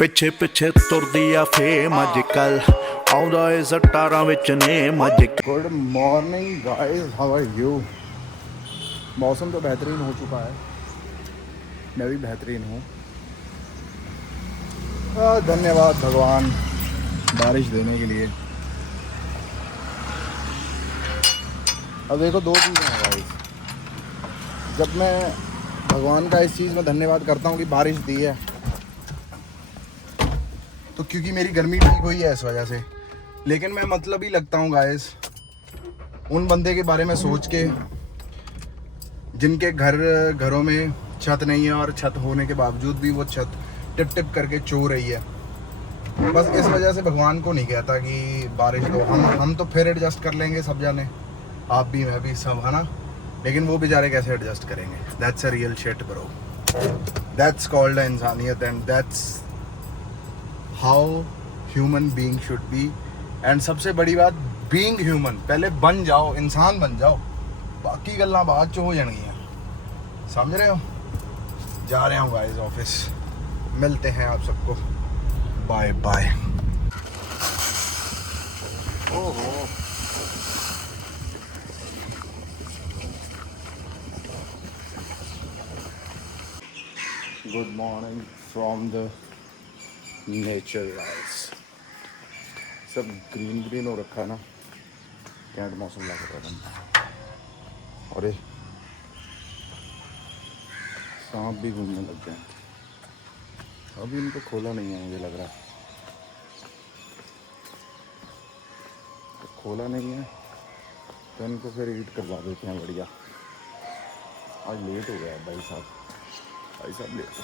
ਪਿੱਛੇ ਪਿੱਛੇ ਤੁਰਦੀ ਆ ਫੇਮ ਅੱਜ ਕੱਲ ਆਉਂਦਾ ਏ ਸਟਾਰਾਂ ਵਿੱਚ ਨੇਮ ਅੱਜ good morning guys, how are you. मौसम तो बेहतरीन हो चुका है, मैं भी बेहतरीन हूँ। धन्यवाद भगवान बारिश देने के लिए। अब देखो दो चीज़ें हैं गाइस, जब मैं भगवान का इस चीज़ में धन्यवाद करता हूँ कि बारिश दी है, तो क्योंकि मेरी गर्मी ठीक हुई है इस वजह से। लेकिन मैं मतलब ही लगता हूँ गाइस उन बंदे के बारे में सोच के जिनके घरों में छत नहीं है और छत होने के बावजूद भी वो छत टिप टिप करके चो रही है। बस इस वजह से भगवान को नहीं कहता कि बारिश दो। हम तो फिर एडजस्ट कर लेंगे, सब जाने, आप भी मैं भी सब, है ना। लेकिन वो बेचारे कैसे एडजस्ट करेंगे। That's a real shit bro, that's called इंसानियत and that's how human being should be. And सबसे बड़ी बात, बीइंग ह्यूमन, पहले बन जाओ, इंसान बन जाओ, बाकी गल्लां बाद च हो जाएंगी। समझ रहे हो। जा रहे हूँ गाइस ऑफिस, मिलते हैं आप सबको, बाय बाय। ओहो good morning from the nature guys. सब ग्रीन ग्रीन हो रखा है ना, कैंट मौसम लग रहा है। और ये सांप भी घूमने लग गए। अभी इनको खोला नहीं है, मुझे लग रहा है। तो खोला नहीं है तो इनको फिर ईट करवा देते हैं। बढ़िया, आज लेट हो गया भाई साहब लेट।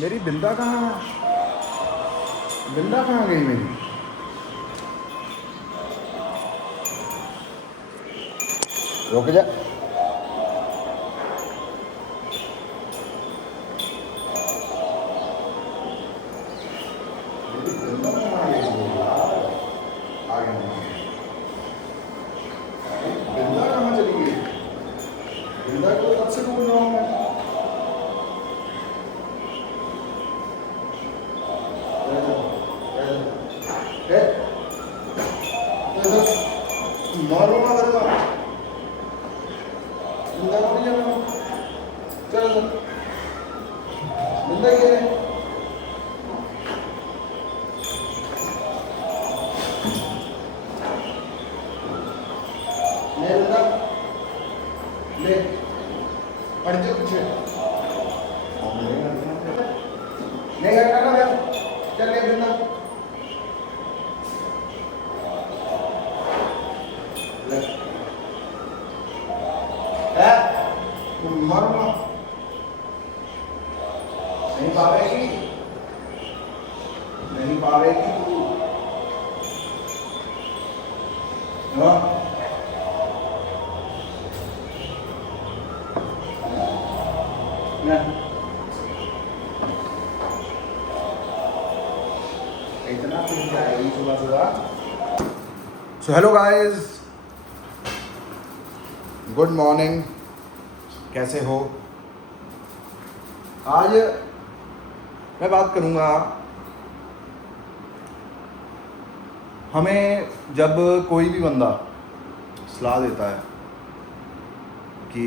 मेरी बिंदा कहाँ है? बिंदा कहाँ गई मेरी? रुक जा। बिंदा कहाँ चली गई? बिंदा को कब से ढूंढ रहा हूँ मैं। मारो ना करो, बिंदा को नहीं जाना। चल बिंदा क्या है? ले बिंदा, ले हट जा पीछे। नहीं हटना ना, चल ले बिंदा। मारो ना, नहीं पावेगी, नहीं पावेगी तू। इतना पी जाएगी सुबह सुबह। So hello guys, good morning, कैसे हो। आज मैं बात करूंगा, हमें जब कोई भी बंदा सलाह देता है कि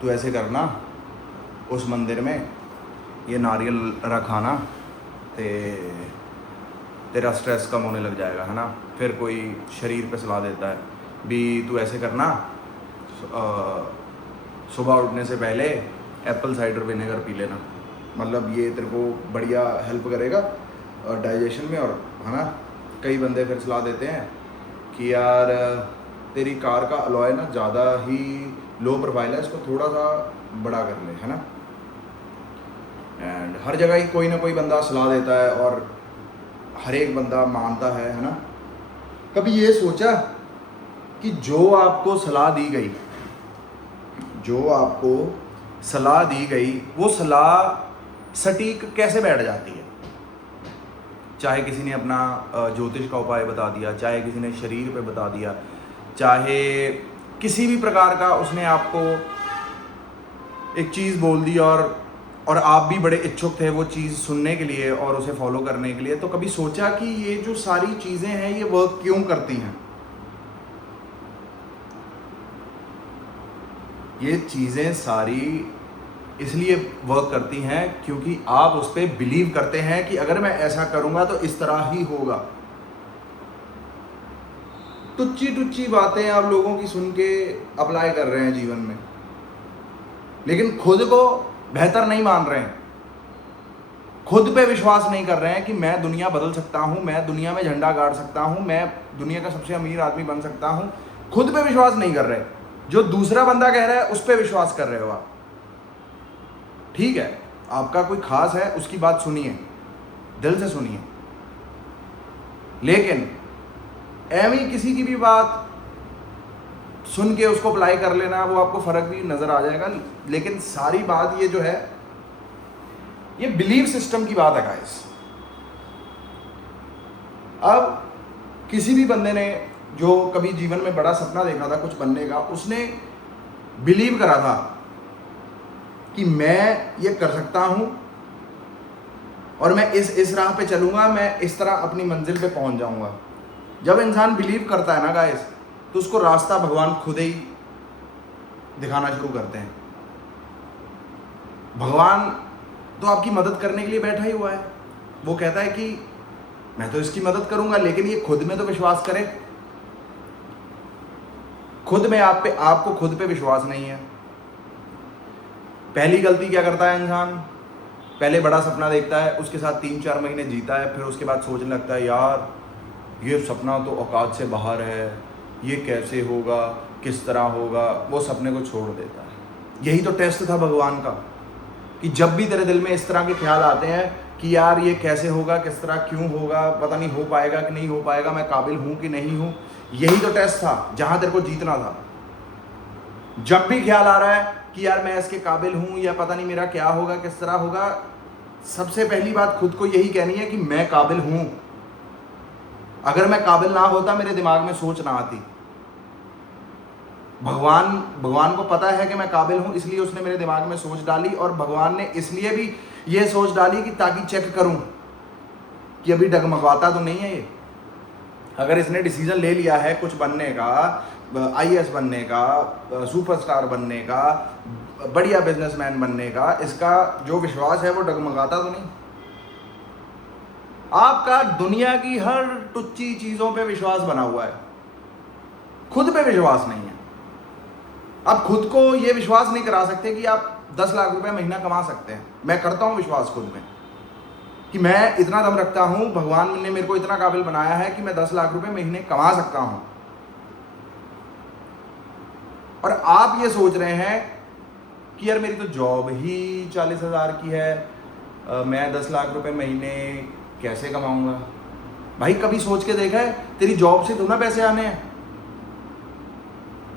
तू ऐसे करना, उस मंदिर में ये नारियल रखाना, तेरा स्ट्रेस कम होने लग जाएगा, है ना। फिर कोई शरीर पे सलाह देता है भी तू ऐसे करना, सुबह उठने से पहले एप्पल साइडर विनेगर पी लेना, मतलब ये तेरे को बढ़िया हेल्प करेगा डाइजेशन में, और है ना। कई बंदे फिर सलाह देते हैं कि यार तेरी कार का अलॉय ना ज़्यादा ही लो प्रोफाइल है, इसको थोड़ा सा बड़ा कर ले, है ना। एंड हर जगह ही कोई ना कोई बंदा सलाह देता है और हर एक बंदा मानता है ना। कभी ये सोचा कि जो आपको सलाह दी गई, वो सलाह सटीक कैसे बैठ जाती है। चाहे किसी ने अपना ज्योतिष का उपाय बता दिया, चाहे किसी ने शरीर पे बता दिया, चाहे किसी भी प्रकार का उसने आपको एक चीज़ बोल दी और आप भी बड़े इच्छुक थे वो चीज़ सुनने के लिए और उसे फॉलो करने के लिए, तो कभी सोचा कि ये जो सारी चीज़ें हैं ये वर्क क्यों करती हैं? ये चीज़ें सारी इसलिए वर्क करती हैं क्योंकि आप उस पर बिलीव करते हैं कि अगर मैं ऐसा करूंगा तो इस तरह ही होगा। टुच्ची टुच्ची बातें आप लोगों की सुन के अप्लाई कर रहे हैं जीवन में, लेकिन खुद को बेहतर नहीं मान रहे हैं, खुद पे विश्वास नहीं कर रहे हैं कि मैं दुनिया बदल सकता हूं, मैं दुनिया में झंडा गाड़ सकता हूं, मैं दुनिया का सबसे अमीर आदमी बन सकता हूं। खुद पे विश्वास नहीं कर रहे, जो दूसरा बंदा कह रहा है उस पे विश्वास कर रहे हो आप। ठीक है, आपका कोई खास है, उसकी बात सुनिए, दिल से सुनिए, लेकिन एवं किसी की भी बात सुन के उसको अप्लाई कर लेना, वो आपको फर्क भी नजर आ जाएगा। लेकिन सारी बात ये जो है, ये बिलीव सिस्टम की बात है गाइस। अब किसी भी बंदे ने जो कभी जीवन में बड़ा सपना देखा था कुछ बनने का, उसने बिलीव करा था कि मैं ये कर सकता हूं और मैं इस राह पे चलूंगा, मैं इस तरह अपनी मंजिल पे पहुंच जाऊंगा। जब इंसान बिलीव करता है ना गाइस, तो उसको रास्ता भगवान खुद ही दिखाना शुरू करते हैं। भगवान तो आपकी मदद करने के लिए बैठा ही हुआ है। वो कहता है कि मैं तो इसकी मदद करूंगा, लेकिन ये खुद में तो विश्वास करे। खुद में आपको खुद पे विश्वास नहीं है। पहली गलती क्या करता है इंसान? पहले बड़ा सपना देखता है, उसके साथ 3-4 महीने जीता है, फिर उसके बाद सोचने लगता है यार ये सपना तो औकात से बाहर है, ये कैसे होगा, किस तरह होगा, वो सपने को छोड़ देता है। यही तो टेस्ट था भगवान का, कि जब भी तेरे दिल में इस तरह के ख्याल आते हैं कि यार ये कैसे होगा, किस तरह, क्यों होगा, पता नहीं हो पाएगा कि नहीं हो पाएगा, मैं काबिल हूँ कि नहीं हूँ, यही तो टेस्ट था जहाँ तेरे को जीतना था। जब भी ख्याल आ रहा है कि यार मैं इसके काबिल हूँ या पता नहीं मेरा क्या होगा, किस तरह होगा, सबसे पहली बात खुद को यही कहनी है कि मैं काबिल हूँ। अगर मैं काबिल ना होता, मेरे दिमाग में सोच ना आती। भगवान को पता है कि मैं काबिल हूं, इसलिए उसने मेरे दिमाग में सोच डाली, और भगवान ने इसलिए भी ये सोच डाली कि ताकि चेक करूं कि अभी डगमगाता तो नहीं है ये। अगर इसने डिसीजन ले लिया है कुछ बनने का, आईएएस बनने का, सुपरस्टार बनने का, बढ़िया बिजनेसमैन बनने का, इसका जो विश्वास है वो डगमगाता तो नहीं। आपका दुनिया की हर टुच्ची चीजों पे विश्वास बना हुआ है, खुद पे विश्वास नहीं है। आप खुद को ये विश्वास नहीं करा सकते कि आप 10 लाख रुपए महीना कमा सकते हैं। मैं करता हूं विश्वास खुद में कि मैं इतना दम रखता हूं, भगवान ने मेरे को इतना काबिल बनाया है कि मैं 10 लाख रुपए महीने कमा सकता हूं। और आप ये सोच रहे हैं कि यार मेरी तो जॉब ही 40,000 की है, मैं 10 लाख रुपए महीने कैसे कमाऊंगा? भाई कभी सोच के देखा है तेरी जॉब से तो ना पैसे आने हैं।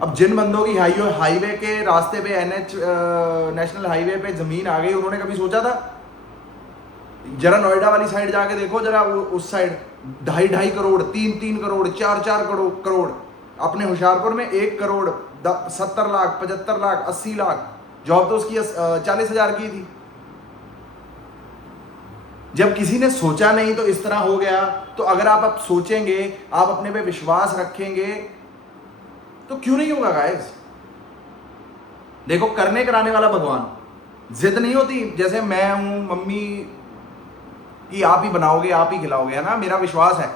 अब जिन बंदों की हाईवे के रास्ते पे NH नेशनल हाईवे पे जमीन आ गई, उन्होंने कभी सोचा था? जरा नोएडा वाली साइड जाके देखो, जरा उस साइड 2.5 करोड़, 3 करोड़, 4 करोड़। अपने होशियारपुर में 1 करोड़ 70 लाख, 75 लाख, 80 लाख। जॉब तो उसकी 40,000 की थी। जब किसी ने सोचा नहीं तो इस तरह हो गया। तो अगर आप अब सोचेंगे, आप अपने पे विश्वास रखेंगे, तो क्यों नहीं होगा गाइस? देखो, करने कराने वाला भगवान। जिद नहीं होती जैसे मैं हूं मम्मी कि आप ही बनाओगे, आप ही खिलाओगे, है ना। मेरा विश्वास है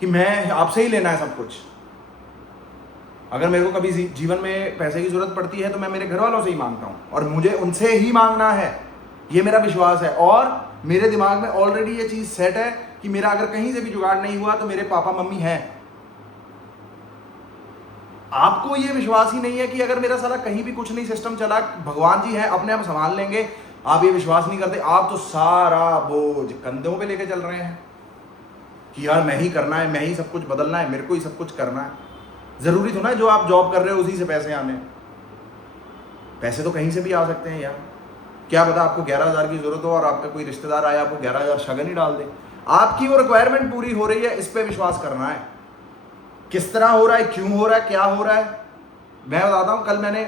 कि मैं आपसे ही लेना है सब कुछ। अगर मेरे को कभी जीवन में पैसे की जरूरत पड़ती है तो मैं मेरे घर वालों से ही मांगता हूं, और मुझे उनसे ही मांगना है, ये मेरा विश्वास है। और मेरे दिमाग में ऑलरेडी ये चीज सेट है कि मेरा अगर कहीं से भी जुगाड़ नहीं हुआ तो मेरे पापा मम्मी हैं। आपको ये विश्वास ही नहीं है कि अगर मेरा साला कहीं भी कुछ नहीं, सिस्टम चला, भगवान जी हैं, अपने आप संभाल लेंगे। आप ये विश्वास नहीं करते। आप तो सारा बोझ कंधों पे लेके चल रहे हैं कि यार मैं ही करना है, मैं ही सब कुछ बदलना है, मेरे को ही सब कुछ करना है। जरूरी तो ना जो आप जॉब कर रहे हो उसी से पैसे आने। पैसे तो कहीं से भी आ सकते हैं यार। क्या पता आपको 11,000 की जरूरत हो और आपका कोई रिश्तेदार आया, आपको 11,000 शगन ही डाल दे। आपकी वो रिक्वायरमेंट पूरी हो रही है, इस पे विश्वास करना है। किस तरह हो रहा है, क्यों हो रहा है, क्या हो रहा है, मैं बताता हूं। कल मैंने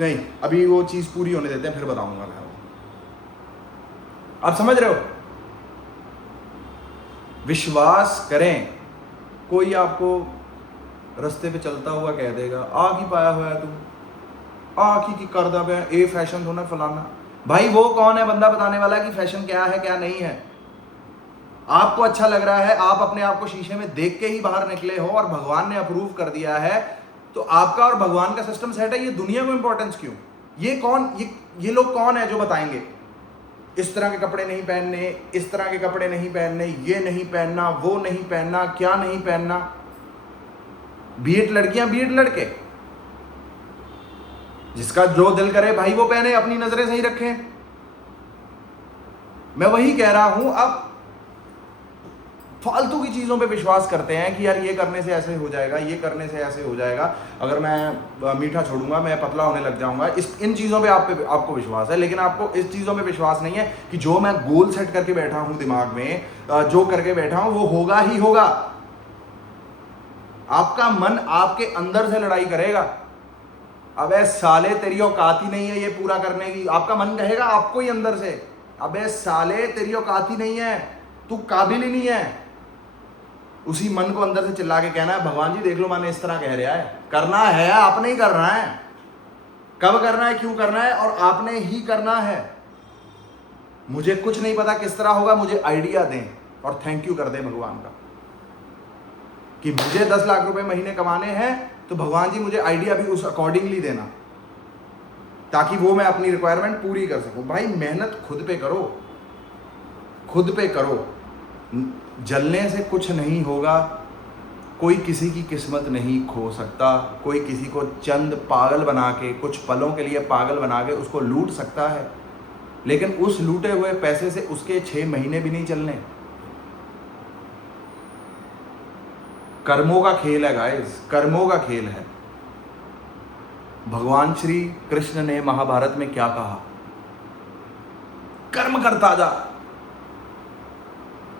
नहीं, अभी वो चीज़ पूरी होने देते हैं, फिर बताऊंगा मैं वो। आप समझ रहे हो? विश्वास करें। कोई आपको रास्ते पे चलता हुआ कह देगा आँख ही पाया हुआ है तू, आँख ही की कर दब है, ए फैशन होना फलाना। भाई वो कौन है बंदा बताने वाला कि फैशन क्या है क्या नहीं है? आपको अच्छा लग रहा है, आप अपने आप को शीशे में देख के ही बाहर निकले हो और भगवान ने अप्रूव कर दिया है, तो आपका और भगवान का सिस्टम सेट है। ये दुनिया को इंपॉर्टेंस क्यों? ये कौन, ये लोग कौन है जो बताएंगे इस तरह के कपड़े नहीं पहनने, इस तरह के कपड़े नहीं पहनने, ये नहीं पहनना, वो नहीं पहनना, क्या नहीं पहनना? बीएड लड़कियां, बीएड लड़के, जिसका जो दिल करे भाई वो पहने, अपनी नजरें सही रखें। मैं वही कह रहा हूं। अब फालतू की चीज़ों पे विश्वास करते हैं कि यार ये करने से ऐसे हो जाएगा, ये करने से ऐसे हो जाएगा, अगर मैं मीठा छोड़ूंगा मैं पतला होने लग जाऊंगा। इन चीज़ों पे आपको विश्वास है, लेकिन आपको इस चीज़ों पे विश्वास नहीं है कि जो मैं गोल सेट करके बैठा हूं दिमाग में, जो करके बैठा हूं वो होगा ही होगा। आपका मन आपके अंदर से लड़ाई करेगा, अबे साले तेरी औकात ही नहीं है ये पूरा करने की। आपका मन कहेगा आपको ही अंदर से, अबे साले तेरी औकात ही नहीं है, तू काबिल ही नहीं है। उसी मन को अंदर से चिल्ला के कहना है भगवान जी देख लो मैंने इस तरह कह रहा है, करना है आपने ही करना है, कब करना है, क्यों करना है, और आपने ही करना है। मुझे कुछ नहीं पता किस तरह होगा, मुझे आइडिया दें और थैंक यू कर दें भगवान का कि मुझे 10 लाख रुपए महीने कमाने हैं, तो भगवान जी मुझे आइडिया भी उस अकॉर्डिंगली देना, ताकि वो मैं अपनी रिक्वायरमेंट पूरी कर सकूं। भाई मेहनत खुद पे करो, खुद पे करो। जलने से कुछ नहीं होगा, कोई किसी की किस्मत नहीं खो सकता, कोई किसी को चंद पागल बना के, कुछ पलों के लिए पागल बना के उसको लूट सकता है, लेकिन उस लूटे हुए पैसे से उसके 6 महीने भी नहीं चलने। कर्मों का खेल है गाइस, कर्मों का खेल है। भगवान श्री कृष्ण ने महाभारत में क्या कहा? कर्म करता जा,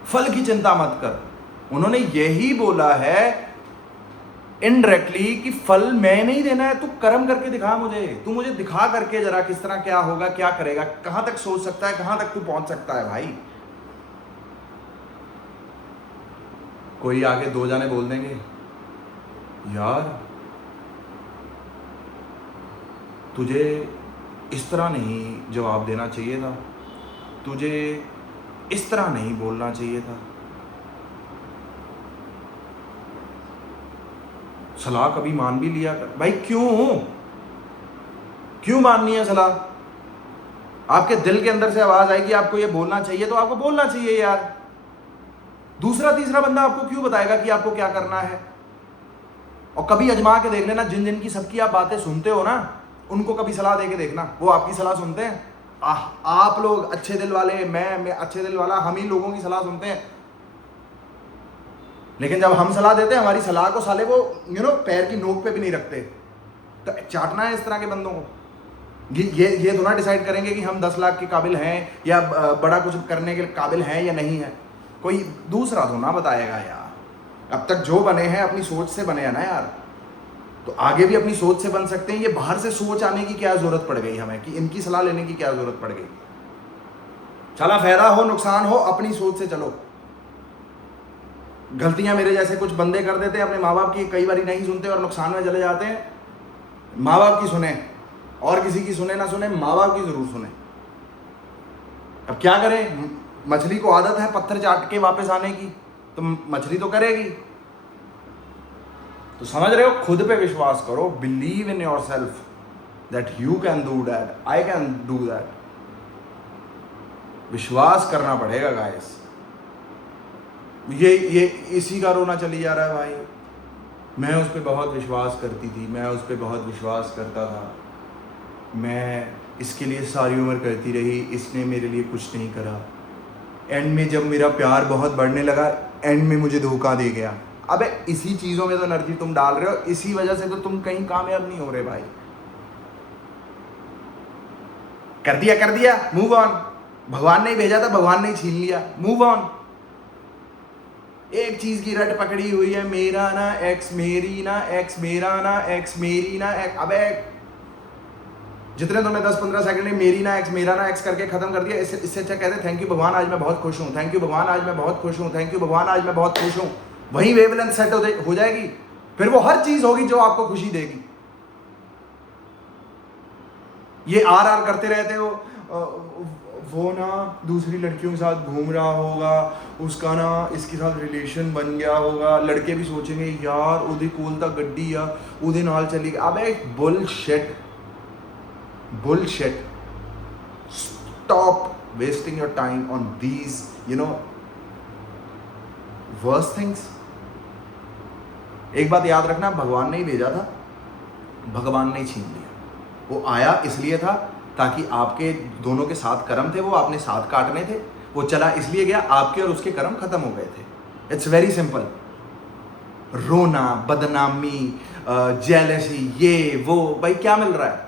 फल की चिंता मत कर। उन्होंने यही बोला है इनडायरेक्टली कि फल मैं नहीं देना है, तू कर्म करके दिखा मुझे, तू मुझे दिखा करके जरा किस तरह क्या होगा, क्या करेगा, कहां तक सोच सकता है, कहां तक तू पहुंच सकता है। भाई कोई आगे 2 जाने बोल देंगे यार तुझे इस तरह नहीं जवाब देना चाहिए था, तुझे इस तरह नहीं बोलना चाहिए था, सलाह कभी मान भी लिया कर। भाई क्यों माननी है सलाह? आपके दिल के अंदर से आवाज आएगी आपको ये बोलना चाहिए, तो आपको बोलना चाहिए यार। दूसरा तीसरा बंदा आपको क्यों बताएगा कि आपको क्या करना है? और कभी अजमा के देख लेना, जिन जिन की सबकी आप बातें सुनते हो ना, उनको कभी सलाह दे के देखना, वो आपकी सलाह सुनते हैं? आप लोग अच्छे दिल वाले, मैं अच्छे दिल वाला, हम ही लोगों की सलाह सुनते हैं। लेकिन जब हम सलाह देते हैं, हमारी सलाह को साले वो पैर की नोक पे भी नहीं रखते। तो चाटना है इस तरह के बंदों को। ये थोड़ा डिसाइड करेंगे कि हम 10 लाख के काबिल हैं या बड़ा कुछ करने के काबिल हैं या नहीं है। कोई दूसरा थोड़ा बताएगा यार। अब तक जो बने हैं अपनी सोच से बने हैं ना यार, तो आगे भी अपनी सोच से बन सकते हैं। ये बाहर से सोच आने की क्या जरूरत पड़ गई हमें, कि इनकी सलाह लेने की क्या जरूरत पड़ गई? चला फायदा हो नुकसान हो, अपनी सोच से चलो। गलतियां मेरे जैसे कुछ बंदे कर देते हैं, अपने माँ बाप की कई बार नहीं सुनते और नुकसान में चले जाते हैं। माँ बाप की सुने, और किसी की सुने ना सुने, माँ बाप की जरूर सुने। अब क्या करें, मछली को आदत है पत्थर चाट के वापस आने की, तो मछली तो करेगी। तो समझ रहे हो, खुद पे विश्वास करो, believe in your self that you can do that, I can do that. विश्वास करना पड़ेगा गाइस। ये इसी का रोना चली जा रहा है भाई। मैं उस पर बहुत विश्वास करती थी, मैं उस पर बहुत विश्वास करता था, मैं इसके लिए सारी उम्र करती रही, इसने मेरे लिए कुछ नहीं करा। एंड में जब मेरा प्यार बहुत बढ़ने लगा, एंड में मुझे धोखा दे गया। अबे इसी चीज़ों में तो एनर्जी तुम डाल रहे हो, इसी वजह से तो तुम कहीं कामयाब नहीं हो रहे भाई। कर दिया मूव ऑन। भगवान ने ही भेजा था, भगवान ने ही छीन लिया, मूव ऑन। एक चीज की रट पकड़ी हुई है, मेरा ना एक्स, मेरी ना एक्स, मेरा ना एक्स, मेरी ना एक्स। अबे जितने तुमने 10-15 सेकंड में मेरी ना एक्स मेरा ना एक्स करके खत्म कर दिया, इससे अच्छा कहते थैंक यू भगवान आज मैं बहुत खुश हूँ, थैंक यू भगवान आज मैं बहुत खुश हूँ, थैंक यू भगवान आज मैं बहुत खुश हूँ। वही वेवलेंथ सेट हो जाएगी, फिर वो हर चीज होगी जो आपको खुशी देगी। ये आर करते रहते हो, वो ना दूसरी लड़कियों के साथ घूम रहा होगा, उसका ना इसके साथ रिलेशन बन गया होगा, लड़के भी सोचेंगे यार उदी कोल ता गड्डी आ उदे नाल चली गई। अबे bullshit, bullshit. Stop wasting your time on these, worse things. एक बात याद रखना, भगवान ने ही भेजा था, भगवान ने ही छीन लिया। वो आया इसलिए था ताकि आपके दोनों के साथ कर्म थे, वो आपने साथ काटने थे। वो चला इसलिए गया, आपके और उसके कर्म खत्म हो गए थे। It's very simple. रोना, बदनामी, जेलसी, ये वो, भाई क्या मिल रहा है?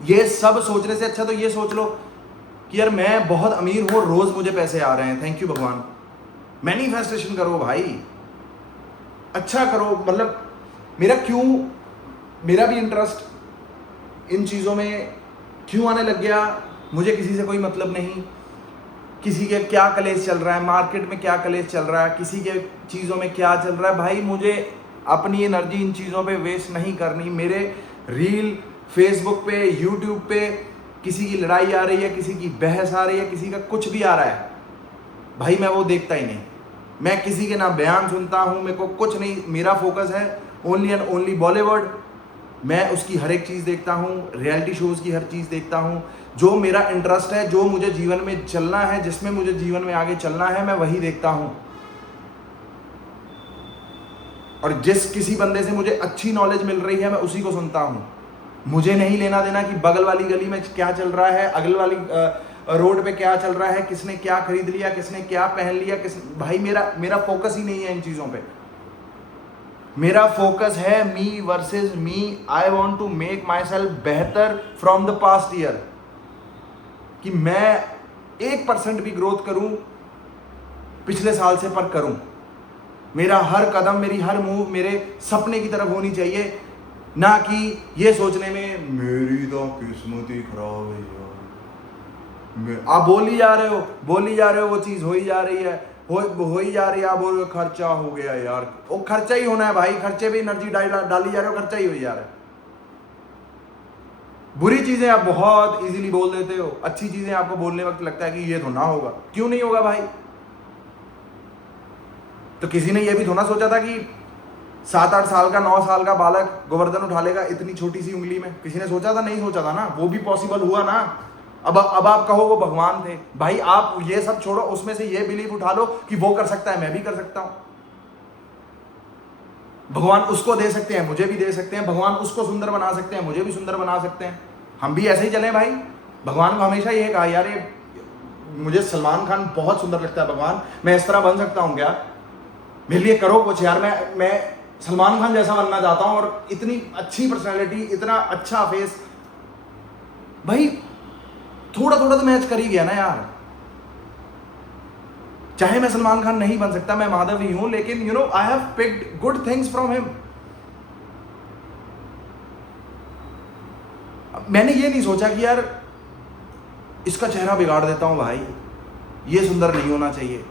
ये सब सोचने से अच्छा तो ये सोच लो कि यार मैं बहुत अमीर हूं, रोज मुझे पैसे आ रहे हैं, थैंक यू भगवान। मैनिफेस्टेशन करो भाई, अच्छा करो। मतलब मेरा भी इंटरेस्ट इन चीज़ों में क्यों आने लग गया? मुझे किसी से कोई मतलब नहीं, किसी के क्या कलेश चल रहा है, मार्केट में क्या कलेश चल रहा है, किसी के चीज़ों में क्या चल रहा है, भाई मुझे अपनी एनर्जी इन चीज़ों पे वेस्ट नहीं करनी। मेरे रील फेसबुक पे, यूट्यूब पे किसी की लड़ाई आ रही है, किसी की बहस आ रही है, किसी का कुछ भी आ रहा है, भाई मैं वो देखता ही नहीं। मैं किसी के ना बयान सुनता हूँ, मेरे को कुछ नहीं। मेरा फोकस है ओनली एंड ओनली बॉलीवुड। मैं उसकी हर एक चीज़ देखता हूँ, रियलिटी शोज़ की हर चीज़ देखता हूँ। जो मेरा इंटरेस्ट है, जो मुझे जीवन में चलना है, जिसमें मुझे जीवन में आगे चलना है, मैं वही देखता हूँ। और जिस किसी बंदे से मुझे अच्छी नॉलेज मिल रही है, मैं उसी को सुनता हूँ। मुझे नहीं लेना देना कि बगल वाली गली में क्या चल रहा है, अगल वाली रोड पे क्या चल रहा है, किसने क्या खरीद लिया, किसने क्या पहन लिया, भाई मेरा फोकस ही नहीं है इन चीज़ों पे। मेरा फोकस है me versus me. I want to make myself बेहतर फ्रॉम द पास्ट ईयर, कि मैं 1% भी ग्रोथ करूं पिछले साल से, पर करूं। मेरा हर कदम, मेरी हर मूव मेरे सपने की तरफ होनी चाहिए, ना कि ये सोचने में मेरी तो किस्मत ही खराब है यार। आप बोल ही जा रहे हो, वो चीज़ हो ही जा रही है, हो ही जा रही है। आप बोल खर्चा हो गया यार, वो खर्चा ही होना है भाई। खर्चे पे एनर्जी डाली जा रहे हो, खर्चा ही हो जा रहा है। बुरी चीज़ें आप बहुत इजीली बोल देते हो, अच्छी चीज़ें आपको बोलने वक्त लगता है कि ये तो ना होगा। क्यों नहीं होगा भाई? तो किसी ने ये भी तो ना सोचा था कि 7-8 साल का 9 साल का बालक गोवर्धन उठा लेगा इतनी छोटी सी उंगली में? किसी ने सोचा था? नहीं सोचा था ना। वो भी पॉसिबल हुआ ना। अब आप कहो वो भगवान थे, भाई आप ये सब छोड़ो, उसमें से ये बिलीफ उठा लो कि वो कर सकता है, मैं भी कर सकता हूं। भगवान उसको दे सकते हैं, मुझे भी दे सकते हैं। भगवान उसको सुंदर बना सकते हैं, मुझे भी सुंदर बना सकते हैं। हम भी ऐसे ही चलें भाई। भगवान को हमेशा ये कहा यार, ये मुझे सलमान खान बहुत सुंदर लगता है, भगवान मैं इस तरह बन सकता हूं क्या? मेरे लिए करो कुछ यार, मैं सलमान खान जैसा बनना चाहता हूं, और इतनी अच्छी पर्सनैलिटी, इतना अच्छा फेस। भाई थोड़ा थोड़ा तो मैच कर ही गया ना यार। चाहे मैं सलमान खान नहीं बन सकता, मैं माधव ही हूं, लेकिन I have picked good things from him. मैंने ये नहीं सोचा कि यार इसका चेहरा बिगाड़ देता हूं भाई, ये सुंदर नहीं होना चाहिए,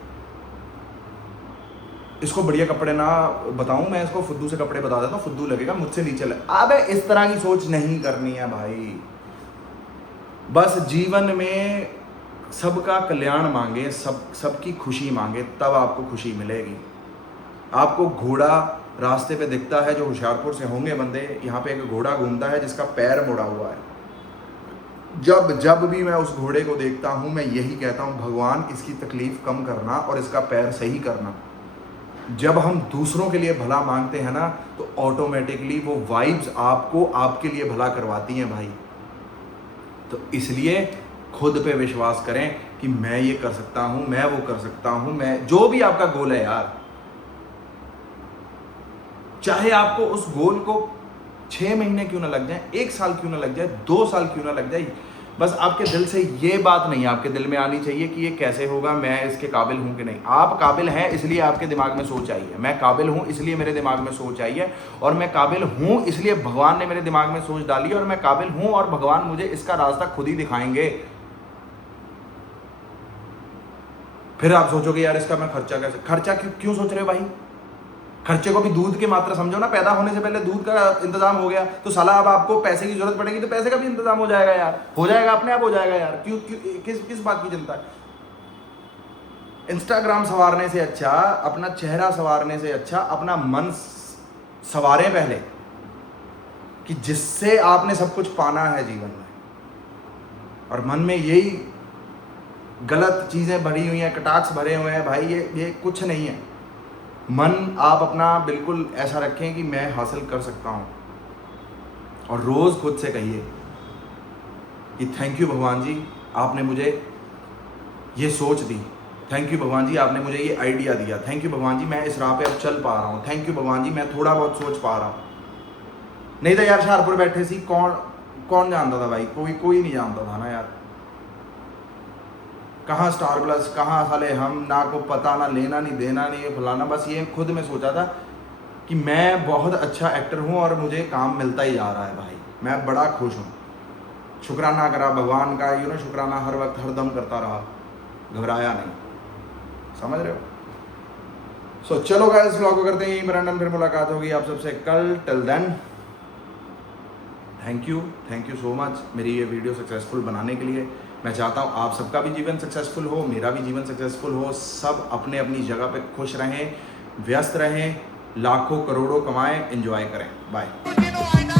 इसको बढ़िया कपड़े ना बताऊं, मैं इसको फुद्दू से कपड़े बता देता हूं, फुद्दू लगेगा, मुझसे नीचे लगे। अबे इस तरह की सोच नहीं करनी है भाई। बस जीवन में सबका कल्याण मांगे, सबकी खुशी मांगे, तब आपको खुशी मिलेगी। आपको घोड़ा रास्ते पे दिखता है, जो होशियारपुर से होंगे बंदे, यहाँ पे एक घोड़ा घूमता है जिसका पैर मुड़ा हुआ है। जब भी मैं उस घोड़े को देखता हूँ, मैं यही कहता हूँ, भगवान इसकी तकलीफ कम करना और इसका पैर सही करना। जब हम दूसरों के लिए भला मांगते हैं ना, तो ऑटोमेटिकली वो वाइब्स आपको आपके लिए भला करवाती हैं भाई। तो इसलिए खुद पे विश्वास करें कि मैं ये कर सकता हूं, मैं वो कर सकता हूं। मैं जो भी आपका गोल है यार, चाहे आपको उस गोल को 6 महीने क्यों ना लग जाए, 1 साल क्यों ना लग जाए, 2 साल क्यों ना लग जाए, बस आपके दिल से ये बात नहीं आपके दिल में आनी चाहिए कि ये कैसे होगा, मैं इसके काबिल हूँ कि नहीं। आप काबिल हैं इसलिए आपके दिमाग में सोच आई है, मैं काबिल हूँ इसलिए मेरे दिमाग में सोच आई है, और मैं काबिल हूँ इसलिए भगवान ने मेरे दिमाग में सोच डाली, और मैं काबिल हूँ और भगवान मुझे इसका रास्ता खुद ही दिखाएंगे। फिर आप सोचोगे यार इसका मैं खर्चा कैसे, खर्चा क्यों सोच रहे हो भाई? खर्चे को भी दूध की मात्रा समझो ना, पैदा होने से पहले दूध का इंतजाम हो गया, तो साला अब आपको पैसे की जरूरत पड़ेगी तो पैसे का भी इंतजाम हो जाएगा यार, हो जाएगा, अपने आप हो जाएगा यार। क्यों किस बात की चिंता है? इंस्टाग्राम संवारने से अच्छा, अपना चेहरा संवारने से अच्छा अपना मन संवारें पहले, कि जिससे आपने सब कुछ पाना है जीवन में, और मन में यही गलत चीजें भरी हुई हैं, कटाक्ष भरे हुए हैं भाई, ये कुछ नहीं है। मन आप अपना बिल्कुल ऐसा रखें कि मैं हासिल कर सकता हूँ, और रोज़ खुद से कहिए कि थैंक यू भगवान जी, आपने मुझे ये सोच दी, थैंक यू भगवान जी आपने मुझे ये आइडिया दिया, थैंक यू भगवान जी मैं इस राह पे अब चल पा रहा हूँ, थैंक यू भगवान जी मैं थोड़ा बहुत सोच पा रहा हूँ। नहीं तो यार शाहपुर बैठे सी कौन जानता था भाई, कोई नहीं जानता था ना यार। कहाँ स्टार प्लस, कहाँ साले हम, ना को पता, ना लेना नहीं देना नहीं फलाना। बस ये खुद में सोचा था कि मैं बहुत अच्छा एक्टर हूँ और मुझे काम मिलता ही जा रहा है भाई, मैं बड़ा खुश हूँ। शुक्राना करा भगवान का, ना शुक्राना हर वक्त हर दम करता रहा, घबराया नहीं, समझ रहे हो? सो चलो गाइस, व्लॉग को करते हैं यहीं पर, फिर मुलाकात होगी आप सबसे कल। Till then thank you so much मेरी ये वीडियो सक्सेसफुल बनाने के लिए। मैं चाहता हूँ आप सबका भी जीवन सक्सेसफुल हो, मेरा भी जीवन सक्सेसफुल हो, सब अपने अपनी जगह पे खुश रहें, व्यस्त रहें, लाखों करोड़ों कमाएं, एंजॉय करें। बाय।